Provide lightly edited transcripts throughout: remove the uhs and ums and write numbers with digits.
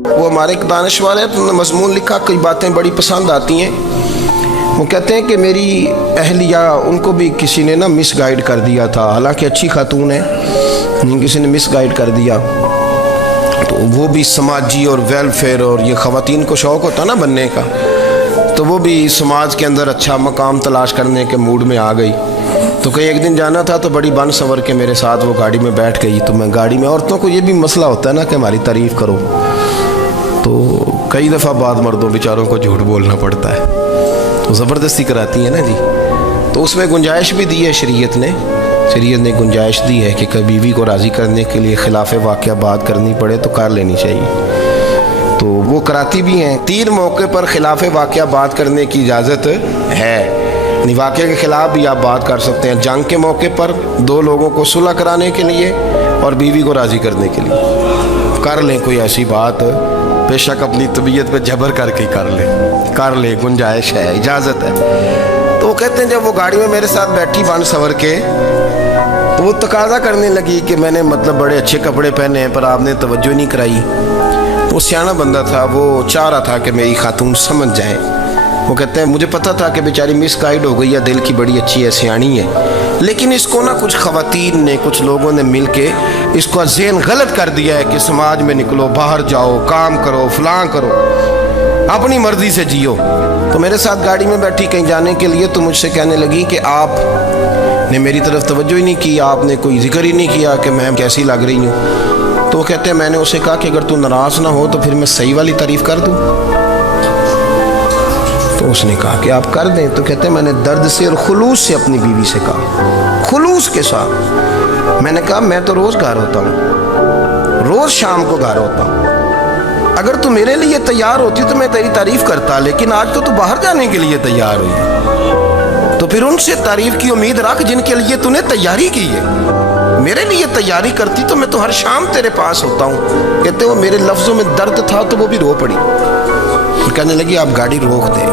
وہ ہمارے ایک دانشور ہے، تو مضمون لکھا، کئی باتیں بڑی پسند آتی ہیں۔ وہ کہتے ہیں کہ میری اہلیہ ان کو بھی کسی نے مس گائیڈ کر دیا تھا، حالانکہ اچھی خاتون ہے، کسی نے مس گائیڈ کر دیا، تو وہ بھی سماجی اور ویلفیئر اور یہ خواتین کو شوق ہوتا نا بننے کا، تو وہ بھی سماج کے اندر اچھا مقام تلاش کرنے کے موڈ میں آ گئی۔ تو کہیں ایک دن جانا تھا تو بڑی بن سنور کے میرے ساتھ وہ گاڑی میں بیٹھ گئی۔ تو میں گاڑی میں، عورتوں کو یہ بھی مسئلہ ہوتا ہے نا کہ ہماری تعریف کرو، تو کئی دفعہ بعض مردوں بیچاروں کو جھوٹ بولنا پڑتا ہے، تو زبردستی کراتی ہیں نا جی۔ تو اس میں گنجائش بھی دی ہے شریعت نے گنجائش دی ہے کہ بیوی کو راضی کرنے کے لیے خلاف واقعہ بات کرنی پڑے تو کر لینی چاہیے، تو وہ کراتی بھی ہیں۔ 3 موقع پر خلاف واقعہ بات کرنے کی اجازت ہے، واقعے کے خلاف بھی آپ بات کر سکتے ہیں۔ جنگ کے موقع پر 2 لوگوں کو صلح کرانے کے لیے اور بیوی کو راضی کرنے کے لیے کر لیں کوئی ایسی بات، بے شک اپنی طبیعت پہ جبر کر کے کر لیں، گنجائش ہے، اجازت ہے۔ تو وہ کہتے ہیں جب وہ گاڑی میں میرے ساتھ بیٹھی بن سنور کے، تو وہ تقاضا کرنے لگی کہ میں نے بڑے اچھے کپڑے پہنے ہیں پر آپ نے توجہ نہیں کرائی۔ وہ سیاںا بندہ تھا، وہ چاہ رہا تھا کہ میری خاتون سمجھ جائے۔ وہ کہتے ہیں مجھے پتہ تھا کہ بیچاری مس گائیڈ ہو گئی ہے، دل کی بڑی اچھی ہے، سیاਣੀ ہے، لیکن اس کو کچھ خواتین نے، کچھ لوگوں نے مل کے اس کو ذہن غلط کر دیا ہے کہ سماج میں نکلو، باہر جاؤ، کام کرو، فلاں کرو، اپنی مرضی سے جیو۔ تو میرے ساتھ گاڑی میں بیٹھی کہیں جانے کے لیے، تو مجھ سے کہنے لگی کہ آپ نے میری طرف توجہ ہی نہیں کی، آپ نے کوئی ذکر ہی نہیں کیا کہ میں کیسی لگ رہی ہوں۔ تو وہ کہتے ہیں میں نے اسے کہا کہ اگر تو ناراض نہ ہو تو پھر میں صحیح والی تعریف کر دوں۔ تو اس نے کہا کہ آپ کر دیں۔ تو کہتے ہیں میں نے درد سے اور خلوص سے اپنی بیوی سے کہا، خلوص کے ساتھ میں نے کہا میں تو روز گھر ہوتا ہوں، روز شام کو گھر ہوتا ہوں، اگر تو میرے لیے تیار ہوتی تو میں تیری تعریف کرتا، لیکن آج تو باہر جانے کے لیے تیار ہوئی، تو پھر ان سے تعریف کی امید رکھ جن کے لیے تو نے تیاری کی ہے۔ میرے لیے تیاری کرتی تو میں تو ہر شام تیرے پاس ہوتا ہوں۔ کہتے وہ میرے لفظوں میں درد تھا تو وہ بھی رو پڑی، کہنے لگی آپ گاڑی روک دیں،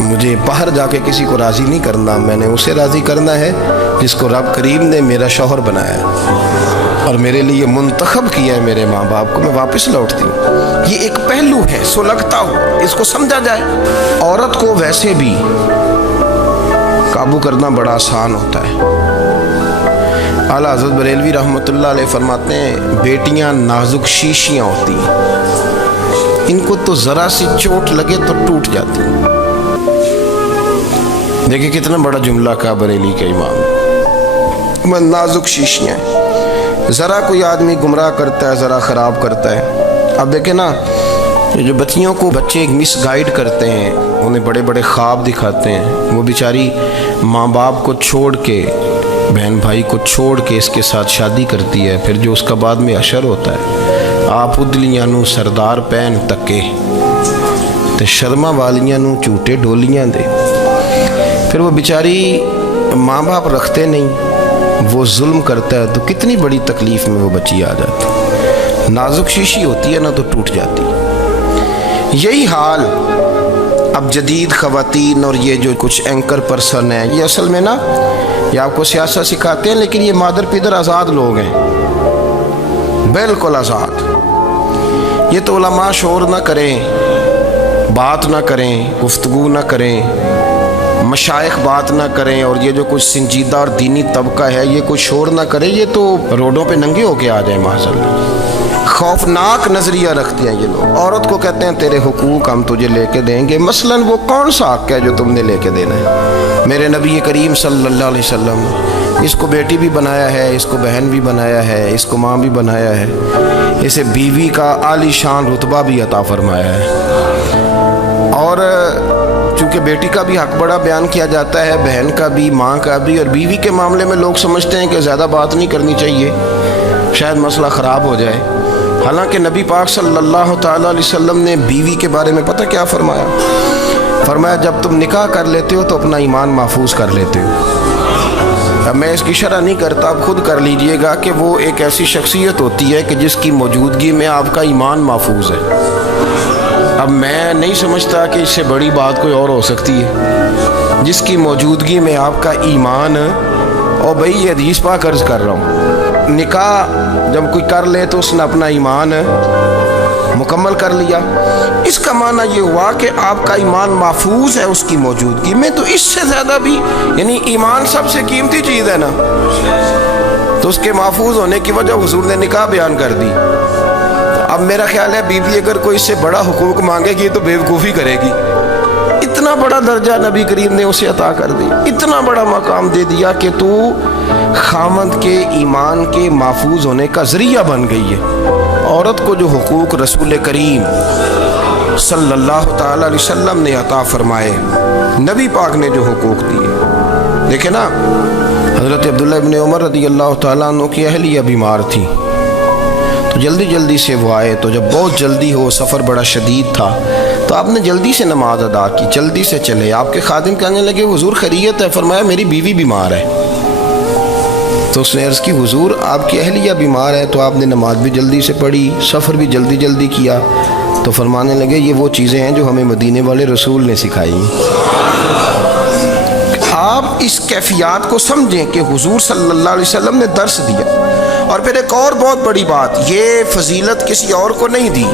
مجھے باہر جا کے کسی کو راضی نہیں کرنا، میں نے اسے راضی کرنا ہے جس کو رب کریم نے میرا شوہر بنایا ہے اور میرے لیے منتخب کیا ہے میرے ماں باپ کو۔ میں واپس لوٹتی ہوں۔ یہ ایک پہلو ہے سلگتا ہوا، اس کو سمجھا جائے۔ عورت کو ویسے بھی قابو کرنا بڑا آسان ہوتا ہے۔ اعلیٰ حضرت بریلوی رحمۃ اللہ علیہ فرماتے ہیں بیٹیاں نازک شیشیاں ہوتی ہیں، ان کو تو ذرا سی چوٹ لگے تو ٹوٹ جاتی ہیں۔ دیکھیں کتنا بڑا جملہ کہا بریلی کے امام، نازک شیشیاں ہیں، ذرا کوئی آدمی گمراہ کرتا ہے، ذرا خراب کرتا ہے۔ اب دیکھیں نا، جو بچیوں کو بچے مس گائیڈ کرتے ہیں، انہیں بڑے بڑے خواب دکھاتے ہیں، وہ بیچاری ماں باپ کو چھوڑ کے، بہن بھائی کو چھوڑ کے اس کے ساتھ شادی کرتی ہے، پھر جو اس کا بعد میں اشر ہوتا ہے، آپ ادلیاں نو سردار پہن تکے تے شرما والیاں نو جھوٹے ڈولیاں دے۔ پھر وہ بیچاری ماں باپ رکھتے نہیں، وہ ظلم کرتا ہے، تو کتنی بڑی تکلیف میں وہ بچی آ جاتی۔ نازک شیشی ہوتی ہے نا تو ٹوٹ جاتی۔ یہی حال اب جدید خواتین اور یہ جو کچھ اینکر پرسن ہیں، یہ اصل میں نا یہ آپ کو سیاست سکھاتے ہیں، لیکن یہ مادر پیدر آزاد لوگ ہیں، بالکل آزاد۔ یہ تو علماء شور نہ کریں، بات نہ کریں، گفتگو نہ کریں، مشائخ بات نہ کریں، اور یہ جو کچھ سنجیدہ اور دینی طبقہ ہے یہ کوئی شور نہ کرے، یہ تو روڈوں پہ ننگے ہو کے آ جائیں معاذاللہ۔ خوفناک نظریہ رکھتے ہیں یہ لوگ۔ عورت کو کہتے ہیں تیرے حقوق ہم تجھے لے کے دیں گے، مثلاً وہ کون سا حق ہے جو تم نے لے کے دینا ہے؟ میرے نبی کریم صلی اللہ علیہ وسلم اس کو بیٹی بھی بنایا ہے، اس کو بہن بھی بنایا ہے، اس کو ماں بھی بنایا ہے، اسے بیوی کا عالی شان رتبہ بھی عطا فرمایا ہے۔ اور چونکہ بیٹی کا بھی حق بڑا بیان کیا جاتا ہے، بہن کا بھی، ماں کا بھی، اور بیوی کے معاملے میں لوگ سمجھتے ہیں کہ زیادہ بات نہیں کرنی چاہیے، شاید مسئلہ خراب ہو جائے۔ حالانکہ نبی پاک صلی اللہ تعالیٰ علیہ وسلم نے بیوی کے بارے میں پتہ کیا فرمایا؟ فرمایا جب تم نکاح کر لیتے ہو تو اپنا ایمان محفوظ کر لیتے ہو۔ اب میں اس کی شرح نہیں کرتا، آپ خود کر لیجئے گا کہ وہ ایک ایسی شخصیت ہوتی ہے کہ جس کی موجودگی میں آپ کا ایمان محفوظ ہے۔ اب میں نہیں سمجھتا کہ اس سے بڑی بات کوئی اور ہو سکتی ہے، جس کی موجودگی میں آپ کا ایمان، اور بھائی یہ حدیث پاک عرض کر رہا ہوں، نکاح جب کوئی کر لے تو اس نے اپنا ایمان مکمل کر لیا۔ اس کا معنی یہ ہوا کہ آپ کا ایمان محفوظ ہے اس کی موجودگی میں، تو اس سے زیادہ بھی یعنی ایمان سب سے قیمتی چیز ہے نا، تو اس کے محفوظ ہونے کی وجہ حضور نے نکاح بیان کر دی۔ اب میرا خیال ہے بیوی اگر کوئی اس سے بڑا حقوق مانگے گی تو بیوقوفی کرے گی۔ اتنا بڑا درجہ نبی کریم نے اسے عطا کر دی، اتنا بڑا مقام دے دیا کہ تو خامند کے ایمان کے محفوظ ہونے کا ذریعہ بن گئی ہے۔ عورت کو جو حقوق رسول کریم صلی اللہ تعالی علیہ وسلم نے عطا فرمائے، نبی پاک نے جو حقوق دیے، دیکھیں نا، حضرت عبداللہ ابن عمر رضی اللہ تعالیٰ عنہ کی اہلیہ بیمار تھی، تو جلدی جلدی سے وہ آئے، تو جب بہت جلدی ہو، سفر بڑا شدید تھا، تو آپ نے جلدی سے نماز ادا کی، جلدی سے چلے۔ آپ کے خادم کہنے لگے حضور خیریت ہے؟ فرمایا میری بیوی بیمار ہے۔ تو اس نے عرض کی حضور آپ کی اہلیہ بیمار ہے، تو آپ نے نماز بھی جلدی سے پڑھی، سفر بھی جلدی جلدی کیا۔ تو فرمانے لگے یہ وہ چیزیں ہیں جو ہمیں مدینے والے رسول نے سکھائی۔ آپ اس کیفیات کو سمجھیں کہ حضور صلی اللہ علیہ وسلم نے درس دیا۔ اور پھر ایک اور بہت بڑی بات، یہ فضیلت کسی اور کو نہیں دی،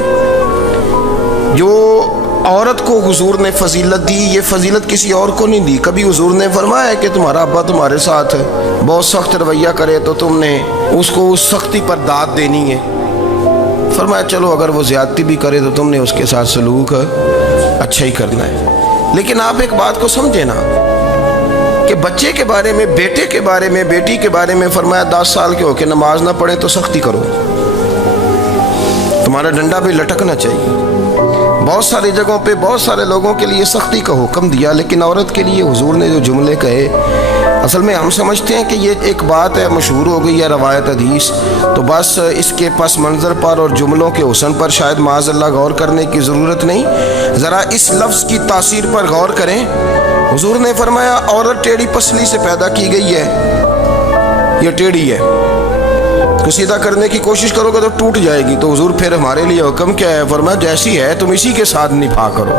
جو عورت کو حضور نے فضیلت دی، یہ فضیلت کسی اور کو نہیں دی۔ کبھی حضور نے فرمایا کہ تمہارا ابا تمہارے ساتھ بہت سخت رویہ کرے تو تم نے اس کو اس سختی پر داد دینی ہے؟ فرمایا چلو اگر وہ زیادتی بھی کرے تو تم نے اس کے ساتھ سلوک اچھا ہی کرنا ہے۔ لیکن آپ ایک بات کو سمجھے نا کہ بچے کے بارے میں، بیٹے کے بارے میں، بیٹی کے بارے میں فرمایا 10 سال کے ہو کے نماز نہ پڑھے تو سختی کرو، تمہارا ڈنڈا بھی لٹکنا چاہیے۔ بہت ساری جگہوں پہ بہت سارے لوگوں کے لیے سختی کا حکم دیا، لیکن عورت کے لیے حضور نے جو جملے کہے، اصل میں ہم سمجھتے ہیں کہ یہ ایک بات ہے، مشہور ہو گئی ہے روایت حدیث، تو بس اس کے پس منظر پر اور جملوں کے حسن پر شاید معاذ اللہ غور کرنے کی ضرورت نہیں۔ ذرا اس لفظ کی تاثیر پر غور کریں۔ حضور نے فرمایا عورت ٹیڑھی پسلی سے پیدا کی گئی ہے، یہ ٹیڑھی ہے، تو سیدھا کرنے کی کوشش کرو گے تو ٹوٹ جائے گی۔ تو حضور پھر ہمارے لیے حکم کیا ہے؟ فرمایا جیسی ہے تم اسی کے ساتھ نبھا کرو۔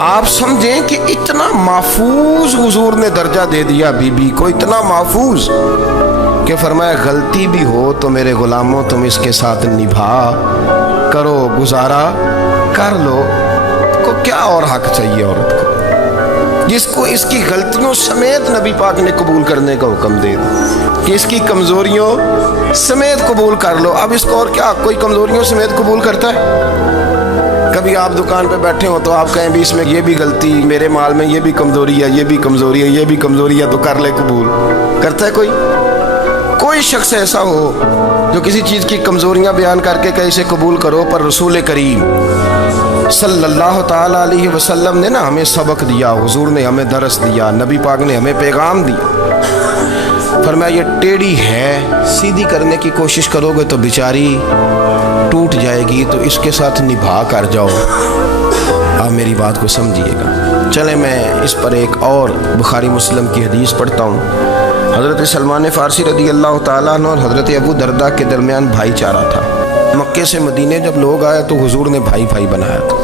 آپ سمجھیں کہ اتنا محفوظ حضور نے درجہ دے دیا بی بی کو، اتنا محفوظ کہ فرمایا غلطی بھی ہو تو میرے غلاموں تم اس کے ساتھ نبھا کرو، گزارا کر لو۔ کو کیا اور حق چاہیے عورت کو جس کو اس کی غلطیوں سمیت نبی پاک نے قبول کرنے کا حکم دے دیا کہ اس کی کمزوریوں سمیت قبول کر لو۔ اب اس کو اور کیا کوئی کمزوریوں سمیت قبول کرتا ہے؟ کبھی آپ دکان پہ بیٹھے ہو تو آپ کہیں بھی اس میں یہ بھی غلطی، میرے مال میں یہ بھی کمزوری ہے، یہ بھی کمزوری ہے، یہ بھی کمزوری ہے، تو کر لے قبول؟ کرتا ہے کوئی؟ کوئی شخص ایسا ہو جو کسی چیز کی کمزوریاں بیان کر کے کہ اسے قبول کرو؟ پر رسول کریم صلی اللہ تعالیٰ علیہ وسلم نے نا ہمیں سبق دیا، حضور نے ہمیں درس دیا، نبی پاک نے ہمیں پیغام دیا۔ فرمایا یہ ٹیڑھی ہے، سیدھی کرنے کی کوشش کرو گے تو بیچاری ٹوٹ جائے گی، تو اس کے ساتھ نبھا کر جاؤ۔ آپ میری بات کو سمجھیے گا۔ چلیں میں اس پر ایک اور بخاری مسلم کی حدیث پڑھتا ہوں۔ حضرت سلمان فارسی رضی اللہ تعالیٰ عنہ اور حضرت ابو درداء کے درمیان بھائی چارہ تھا۔ مکے سے مدینے جب لوگ آئے تو حضور نے بھائی بھائی بنایا تھا،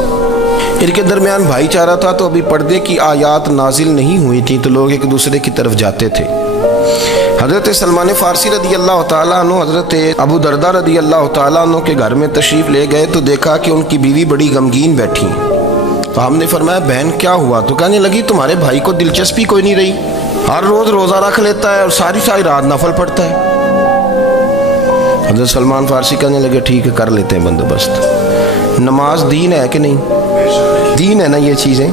ان کے درمیان بھائی چارہ تھا، تو ابھی پردے کی آیات نازل نہیں ہوئی تھی، تو لوگ ایک دوسرے کی طرف جاتے تھے۔ حضرت سلمان فارسی رضی اللہ تعالیٰ عنہ حضرت ابو درداء رضی اللہ تعالیٰ عنہ کے گھر میں تشریف لے گئے تو دیکھا کہ ان کی بیوی بڑی غمگین بیٹھی ہیں۔ تو ہم نے فرمایا بہن کیا ہوا؟ تو کہنے لگی تمہارے بھائی کو دلچسپی کوئی نہیں رہی، ہر روز روزہ رکھ لیتا ہے اور ساری رات نفل پڑھتا ہے۔ حضرت سلمان فارسی کہنے لگے ٹھیک ہے کر لیتے ہیں بندوبست۔ نماز دین ہے کہ نہیں؟ دین ہے نا یہ چیزیں۔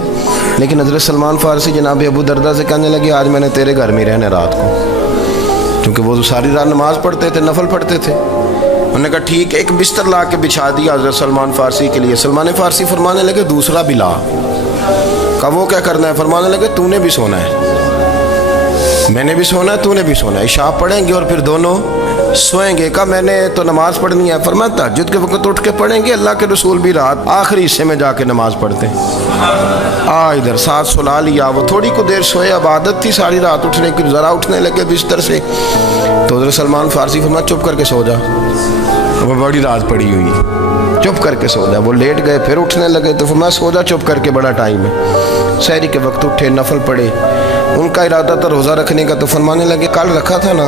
لیکن حضرت سلمان فارسی جناب ابو درداء سے کہنے لگے آج میں نے تیرے گھر میں رہنا رات کو، کیونکہ وہ تو ساری رات نماز پڑھتے تھے، نفل پڑھتے تھے۔ انہوں نے کہا ٹھیک ہے، ایک بستر لا کے بچھا دیا حضرت سلمان فارسی کے لیے۔ سلمان فارسی فرمانے لگے دوسرا بھی لا۔ کہا وہ کیا کرنا ہے؟ فرمانے لگے تو نے بھی سونا ہے، میں نے بھی سونا ہے، تو نے بھی سونا ہے، عشاء پڑھیں گے اور پھر دونوں سوئیں گے۔ کہا میں نے تو نماز پڑھنی ہے۔ فرمایا تہجد کے وقت اٹھ کے پڑھیں گے، اللہ کے رسول بھی رات آخری حصے میں جا کے نماز پڑھتے ہیں۔ ادھر ساتھ سلا لیا، وہ تھوڑی کو دیر سوئے، اب عادت تھی ساری رات اٹھنے کی، ذرا اٹھنے لگے بستر سے تو حضرت سلمان فارسی فرمایا چپ کر کے سو جا، وہ بڑی رات پڑی ہوئی، چپ کر کے سو جا۔ وہ لیٹ گئے، پھر اٹھنے لگے تو فرمایا سو جا چپ کر کے، بڑا ٹائم ہے۔ سحری کے وقت اٹھے، نفل پڑھے، ان کا ارادہ تھا روزہ رکھنے کا، تو فرمانے لگے کل رکھا تھا نا،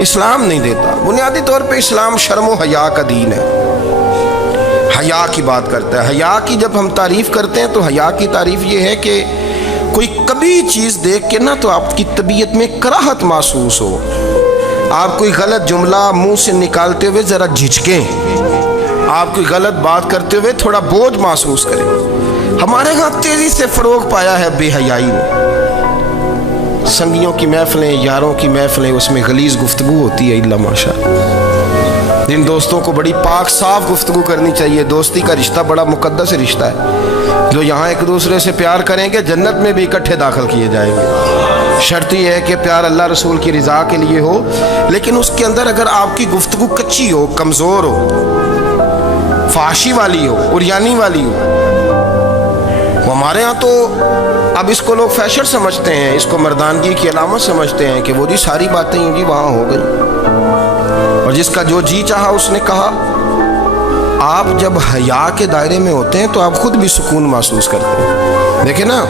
اسلام نہیں دیتا۔ بنیادی طور پہ اسلام شرم و حیا کا دین ہے، حیا کی بات کرتا ہے۔ حیا کی جب ہم تعریف کرتے ہیں تو حیا کی تعریف یہ ہے کہ کوئی کبھی چیز دیکھ کے نا تو آپ کی طبیعت میں کراہت محسوس ہو، آپ کوئی غلط جملہ منہ سے نکالتے ہوئے ذرا جھجکیں، آپ کوئی غلط بات کرتے ہوئے تھوڑا بوجھ محسوس کریں۔ ہمارے ہاں تیزی سے فروغ پایا ہے بے حیائی میں، سنگیوں کی محفلیں، یاروں کی محفلیں، اس میں غلیظ گفتگو ہوتی ہے الا ماشاء اللہ۔ جن دوستوں کو بڑی پاک صاف گفتگو کرنی چاہیے، دوستی کا رشتہ بڑا مقدس رشتہ ہے، جو یہاں ایک دوسرے سے پیار کریں گے جنت میں بھی اکٹھے داخل کیے جائیں گے۔ شرط یہ ہے کہ پیار اللہ رسول کی رضا کے لیے ہو، لیکن اس کے اندر اگر آپ کی گفتگو کچی ہو، کمزور ہو، فحاشی والی ہو، عریانی والی ہو، وہ ہمارے ہاں تو اب اس کو لوگ فیشن سمجھتے ہیں، اس کو مردانگی کی علامت سمجھتے ہیں کہ وہ جی ساری باتیں یوں جی وہاں ہو گئی، اور جس کا جو جی چاہا اس نے کہا۔ آپ جب حیا کے دائرے میں ہوتے ہیں تو آپ خود بھی سکون محسوس کرتے ہیں۔ دیکھیں نا،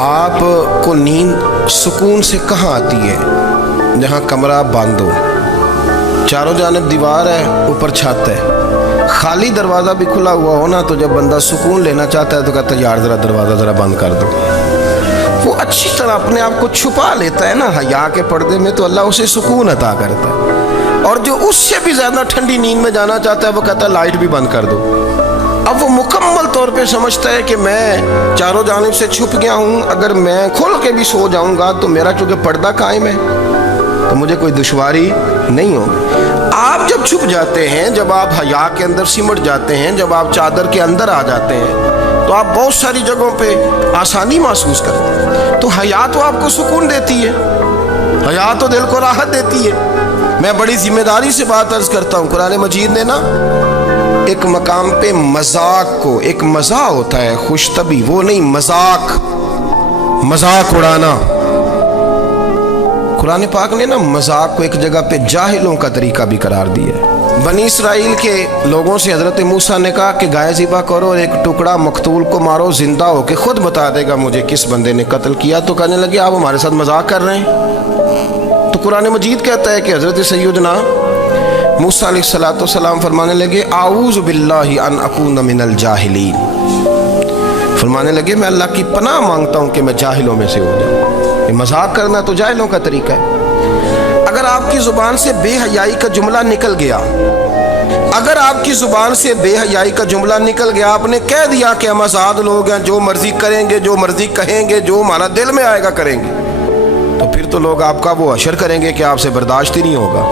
آپ کو نیند سکون سے کہاں آتی ہے؟ جہاں کمرہ بند ہو، چاروں جانب دیوار ہے، اوپر چھت ہے، خالی دروازہ بھی کھلا ہوا ہو نا تو جب بندہ سکون لینا چاہتا ہے تو کہتا ہے یار ذرا دروازہ ذرا بند کر دو۔ وہ اچھی طرح اپنے آپ کو چھپا لیتا ہے نا حیا کے پردے میں، تو اللہ اسے سکون عطا کرتا ہے۔ اور جو اس سے بھی زیادہ ٹھنڈی نیند میں جانا چاہتا ہے وہ کہتا ہے لائٹ بھی بند کر دو۔ اب وہ مکمل طور پہ سمجھتا ہے کہ میں چاروں جانب سے چھپ گیا ہوں، اگر میں کھل کے بھی سو جاؤں گا تو میرا چونکہ پردہ قائم ہے تو مجھے کوئی دشواری نہیں ہوگی۔ آپ جب چھپ جاتے ہیں، جب آپ حیا کے اندر سمٹ جاتے ہیں، جب آپ چادر کے اندر آ جاتے ہیں تو آپ بہت ساری جگہوں پہ آسانی محسوس کرتے ہیں۔ تو حیا تو آپ کو سکون دیتی ہے، حیا تو دل کو راحت دیتی ہے۔ میں بڑی ذمہ داری سے بات عرض کرتا ہوں، قرآن مجید نے نا ایک مقام پہ مذاق کو، ایک مزاح ہوتا ہے خوش طبی، وہ نہیں مذاق اڑانا، قرآن پاک نے نا مذاق کو ایک جگہ پہ جاہلوں کا طریقہ بھی قرار دیا ہے۔ بنی اسرائیل کے لوگوں سے حضرت موسیٰ نے کہا کہ گائے ذبح کرو اور ایک ٹکڑا مقتول کو مارو، زندہ ہو کے خود بتا دے گا مجھے کس بندے نے قتل کیا۔ تو کہنے لگے آپ ہمارے ساتھ مذاق کر رہے ہیں۔ تو قرآن مجید کہتا ہے کہ حضرت سیدنا موسیٰ علیہ السلام فرمانے لگے اعوذ باللہ ان اکون من الجاہلین، فرمانے لگے میں اللہ کی پناہ مانگتا ہوں کہ میں جاہلوں میں سے ہو جاؤں۔ یہ مذاق کرنا تو جاہلوں کا طریقہ ہے۔ اگر آپ کی زبان سے بے حیائی کا جملہ نکل گیا، اگر آپ کی زبان سے بے حیائی کا جملہ نکل گیا، آپ نے کہہ دیا کہ ہم آزاد لوگ ہیں، جو مرضی کریں گے، جو مرضی کہیں گے، جو ہمارا دل میں آئے گا کریں گے، تو پھر تو لوگ آپ کا وہ حشر کریں گے کہ آپ سے برداشت ہی نہیں ہوگا۔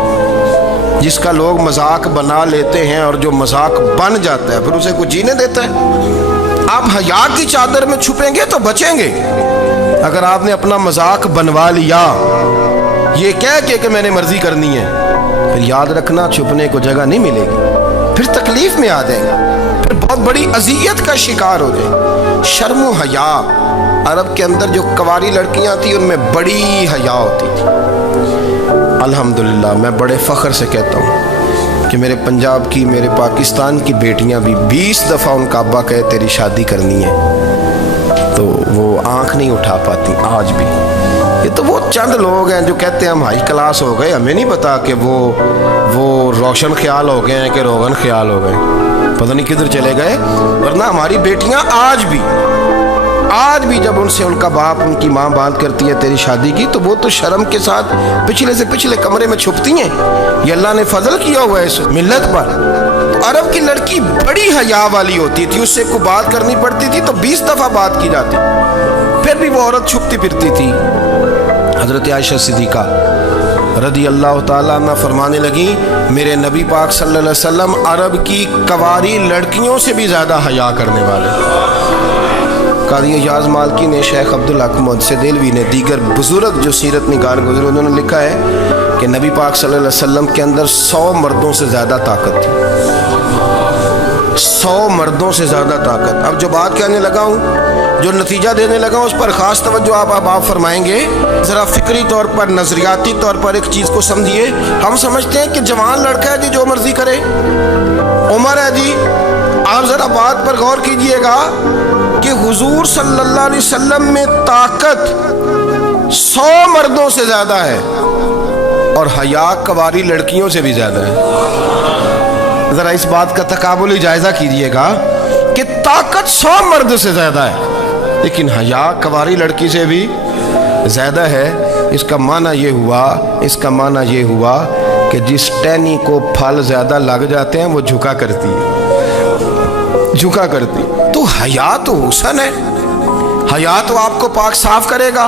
جس کا لوگ مذاق بنا لیتے ہیں اور جو مذاق بن جاتا ہے پھر اسے کوئی جینے دیتا ہے۔ آپ حیا کی چادر میں چھپیں گے تو بچیں گے، اگر آپ نے اپنا مذاق بنوا لیا یہ کہہ کے کہ میں نے مرضی کرنی ہے، پھر یاد رکھنا چھپنے کو جگہ نہیں ملے گی، پھر تکلیف میں آ جائیں گے، پھر بہت بڑی اذیت کا شکار ہو جائیں۔ شرم و حیا، عرب کے اندر جو کنواری لڑکیاں تھیں ان میں بڑی حیا ہوتی تھی۔ الحمدللہ میں بڑے فخر سے کہتا ہوں کہ میرے پنجاب کی، میرے پاکستان کی بیٹیاں بھی 20 دفعہ ان کا ابا کہے تیری شادی کرنی ہے تو وہ آنکھ نہیں اٹھا پاتی آج بھی۔ یہ تو وہ چند لوگ ہیں جو کہتے ہیں ہم ہائی کلاس ہو گئے، ہمیں نہیں پتا کہ وہ روشن خیال ہو گئے ہیں کہ روغن خیال ہو گئے، پتہ نہیں کدھر چلے گئے۔ ورنہ ہماری بیٹیاں آج بھی جب ان سے ان کا باپ، ان کی ماں بات کرتی ہے تیری شادی کی، تو وہ تو شرم کے ساتھ پچھلے سے پچھلے کمرے میں چھپتی ہیں۔ یہ اللہ نے فضل کیا ہوا ہے اس ملت پر۔ تو عرب کی لڑکی بڑی حیا والی ہوتی تھی، اس سے کوئی بات کرنی پڑتی تھی تو 20 دفعہ بات کی جاتی، پھر بھی وہ عورت چھپتی پھرتی تھی۔ حضرت عائشہ صدیقہ رضی اللہ تعالیٰ عنہ فرمانے لگی میرے نبی پاک صلی اللہ علیہ وسلم عرب کی کنواری لڑکیوں سے بھی زیادہ حیا کرنے والے۔ قاضی اعجاز مالکی نے، شیخ عبدالحق محدث دہلوی نے، دیگر بزرگ جو سیرت نگار گزرے انہوں نے لکھا ہے کہ نبی پاک صلی اللہ علیہ وسلم کے اندر 100 مردوں سے زیادہ طاقت تھی، 100 مردوں سے زیادہ طاقت۔ اب جو بات کہنے لگا ہوں، جو نتیجہ دینے لگا ہوں، اس پر خاص توجہ آپ فرمائیں گے۔ ذرا فکری طور پر، نظریاتی طور پر ایک چیز کو سمجھیے۔ ہم سمجھتے ہیں کہ جوان لڑکا ہے جی جو مرضی کرے، عمر ہے جی۔ آپ ذرا بات پر غور کیجئے گا کہ حضور صلی اللہ علیہ وسلم میں طاقت 100 مردوں سے زیادہ ہے، اور حیا کواری لڑکیوں سے بھی زیادہ ہے. ذرا اس بات کا تقابلی جائزہ کیجئے گا کہ طاقت 100 مرد سے زیادہ ہے لیکن حیا کواری لڑکی سے بھی زیادہ ہے. اس کا معنی یہ ہوا کہ جس ٹہنی کو پھل زیادہ لگ جاتے ہیں وہ جھکا کرتی. تو حیا تو حسن ہے، حیا تو آپ کو پاک صاف کرے گا،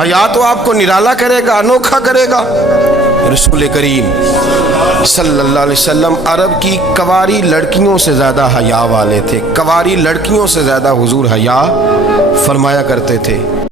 حیا تو آپ کو نرالا کرے گا، انوکھا کرے گا. رسول کریم صلی اللہ علیہ وسلم عرب کی کواری لڑکیوں سے زیادہ حیا والے تھے، کواری لڑکیوں سے زیادہ حضور حیا فرمایا کرتے تھے.